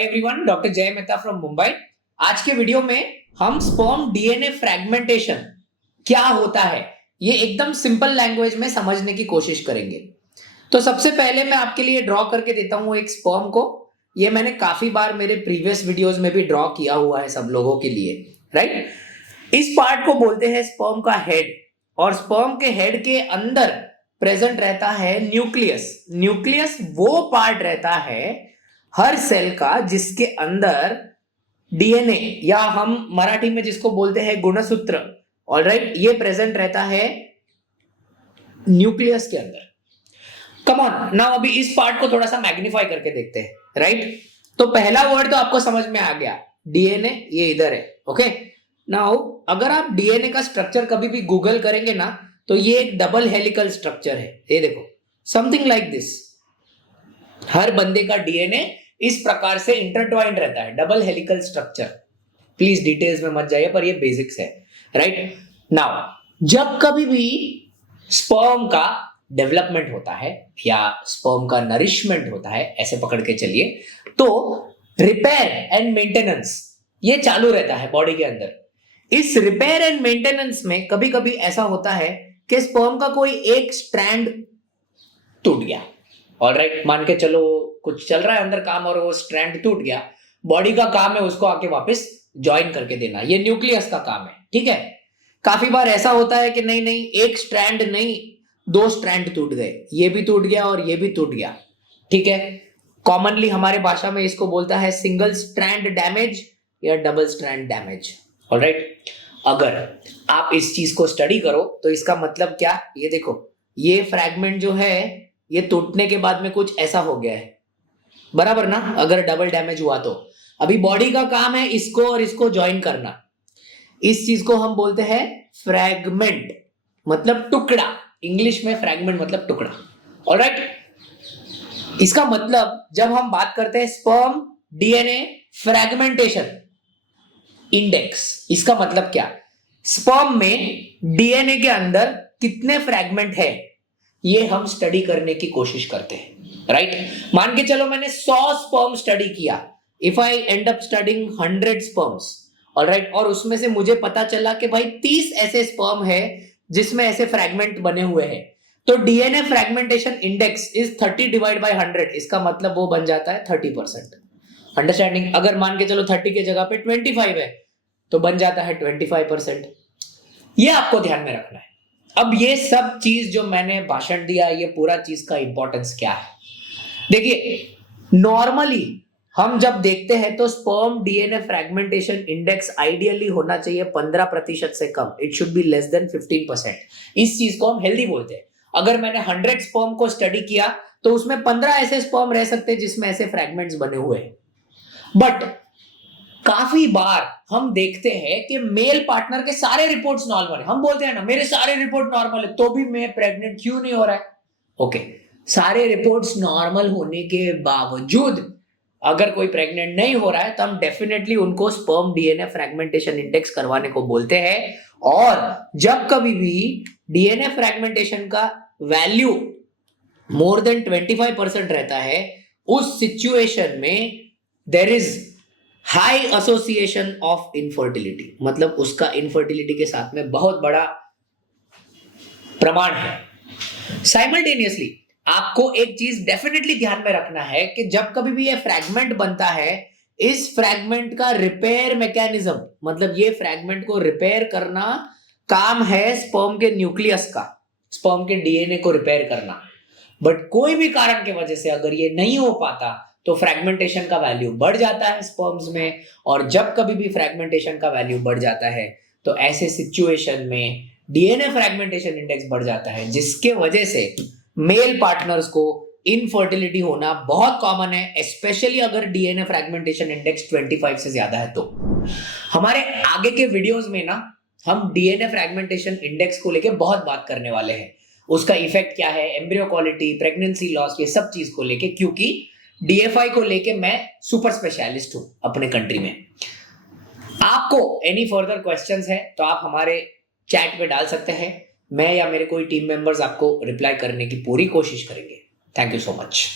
Hi everyone, doctor जय Mehta from Mumbai. आज के वीडियो में हम स्पर्म डीएनए फ्रैगमेंटेशन क्या होता है ये एकदम सिंपल लैंग्वेज में समझने की कोशिश करेंगे। तो सबसे पहले मैं आपके लिए ड्रॉ करके देता हूं एक स्पर्म को। ये मैंने काफी बार मेरे प्रीवियस वीडियोस में भी ड्रॉ किया हुआ है सब लोगों के लिए, राइट। इस पार्ट को बोलते हैं स्पर्म का हेड, और स्पर्म के हेड के अंदर प्रेजेंट रहता है न्यूक्लियस। न्यूक्लियस वो पार्ट रहता है हर सेल का जिसके अंदर डीएनए या हम मराठी में जिसको बोलते हैं गुणसूत्र, ऑलराइट, ये प्रेजेंट रहता है न्यूक्लियस के अंदर। कम ऑन नाउ, अभी इस पार्ट को थोड़ा सा मैग्नीफाई करके देखते हैं, राइट। तो पहला वर्ड तो आपको समझ में आ गया, डीएनए ये इधर है, ओके। नाउ अगर आप डीएनए का स्ट्रक्चर कभी भी गूगल करेंगे ना, तो ये एक डबल हेलिकल स्ट्रक्चर है। ये देखो, समथिंग लाइक दिस। हर बंदे का डीएनए इस प्रकार से इंटरट्वाइंड रहता है, double helical structure. Please details में मत जाइए, पर ये बेसिक्स है, राइट। नाउ जब कभी भी स्पर्म का डेवलपमेंट होता है या स्पर्म का नरिशमेंट होता है, ऐसे पकड़ के चलिए, तो रिपेयर एंड मेंटेनेंस ये चालू रहता है बॉडी के अंदर। इस रिपेयर एंड मेंटेनेंस में कभी कभी ऐसा होता है कि स्पर्म का कोई एक स्ट्रैंड टूट गया, ऑलराइट, मान के चलो कुछ चल रहा है अंदर काम और वो स्ट्रैंड टूट गया। बॉडी का काम है उसको आके वापस ज्वाइन करके देना, ये न्यूक्लियस का काम है, ठीक है। काफी बार ऐसा होता है कि नहीं नहीं, एक स्ट्रैंड नहीं, दो स्ट्रैंड टूट गए, ये भी टूट गया और ये भी टूट गया, ठीक है। कॉमनली हमारे भाषा में इसको बोलता है सिंगल स्ट्रैंड डैमेज या डबल स्ट्रैंड डैमेज, ऑलराइट। अगर आप इस चीज को स्टडी करो तो इसका मतलब क्या, ये देखो, ये फ्रैगमेंट जो है ये टूटने के बाद में कुछ ऐसा हो गया है, बराबर ना। अगर डबल डैमेज हुआ तो अभी बॉडी का काम है इसको और इसको ज्वाइन करना। इस चीज को हम बोलते हैं फ्रैगमेंट, मतलब टुकड़ा। इंग्लिश में फ्रैगमेंट मतलब टुकड़ा, ऑलराइट। इसका मतलब जब हम बात करते हैं स्पर्म डीएनए फ्रैगमेंटेशन इंडेक्स, इसका मतलब क्या, स्पर्म में डीएनए के अंदर कितने फ्रैगमेंट है ये हम स्टडी करने की कोशिश करते हैं, राइट। मान के चलो मैंने 100 स्पर्म स्टडी किया, if I and up studying 100 sperms, alright, और उसमें से मुझे पता चला कि भाई 30 ऐसे स्पर्म है जिसमें ऐसे फ्रैगमेंट बने हुए हैं, तो DNA fragmentation index is 30 divide by 100। इसका मतलब वो बन जाता है 30%। अंडरस्टैंडिंग? अगर मान के चलो 30 के जगह पे 25 है तो बन जाता है 25%। ये आपको ध्यान में रखना है। अब ये सब चीज जो मैंने भाषण दिया, ये पूरा चीज का इंपॉर्टेंस क्या है, देखिए। नॉर्मली हम जब देखते हैं तो sperm DNA fragmentation index ideally होना चाहिए 15% से कम। It should be less than 15%। इस चीज को हम हेल्दी बोलते हैं। अगर मैंने 100 स्पर्म को स्टडी किया तो उसमें 15 ऐसे स्पर्म रह सकते हैं जिसमें ऐसे फ्रैगमेंट्स बने हुए हैं। बट काफी बार हम देखते हैं कि मेल पार्टनर के सारे रिपोर्ट्स नॉर्मल है। हम बोलते हैं ना, मेरे सारे रिपोर्ट नॉर्मल है, तो भी मैं प्रेग्नेंट क्यों नहीं हो रहा है? ओके, सारे रिपोर्ट्स नॉर्मल होने के बावजूद अगर कोई प्रेग्नेंट नहीं हो रहा है तो हम डेफिनेटली उनको स्पर्म डीएनए फ्रैगमेंटेशन इंडेक्स करवाने को बोलते हैं। और जब कभी भी डीएनए फ्रैगमेंटेशन का वैल्यू मोर देन 25% रहता है, उस सिचुएशन में there is high association of infertility, मतलब उसका इनफर्टिलिटी के साथ में बहुत बड़ा प्रमाण है। साइमल्टेनियसली आपको एक चीज डेफिनेटली ध्यान में रखना है कि जब कभी भी ये फ्रैगमेंट बनता है, इस फ्रैगमेंट का रिपेयर मैकेनिज्म, मतलब ये फ्रैगमेंट को रिपेयर करना काम है स्पर्म के न्यूक्लियस का, स्पर्म के डीएनए को रिपेयर करना। बट कोई भी कारण की वजह से अगर ये नहीं हो पाता तो फ्रैगमेंटेशन का वैल्यू बढ़ जाता है स्पर्म्स में। और जब कभी भी फ्रैगमेंटेशन का वैल्यू बढ़ जाता है तो ऐसे सिचुएशन में डीएनए फ्रैगमेंटेशन इंडेक्स बढ़ जाता है, जिसके वजह से मेल पार्टनर्स को इनफर्टिलिटी होना बहुत कॉमन है, स्पेशली अगर डीएनए फ्रैगमेंटेशन इंडेक्स 25 से ज्यादा है। तो हमारे आगे के वीडियोस में ना हम डीएनए फ्रैगमेंटेशन इंडेक्स को लेके बहुत बात करने वाले हैं, उसका इफेक्ट क्या है, एम्ब्रियो क्वालिटी, प्रेगनेंसी लॉस, ये सब चीज को लेके, क्योंकि डीएफआई को लेके मैं सुपर स्पेशलिस्ट हूं अपने कंट्री में। आपको एनी फर्दर क्वेश्चंस है तो आप हमारे चैट पे डाल सकते हैं, मैं या मेरे कोई टीम मेंबर्स आपको रिप्लाई करने की पूरी कोशिश करेंगे। Thank you so much.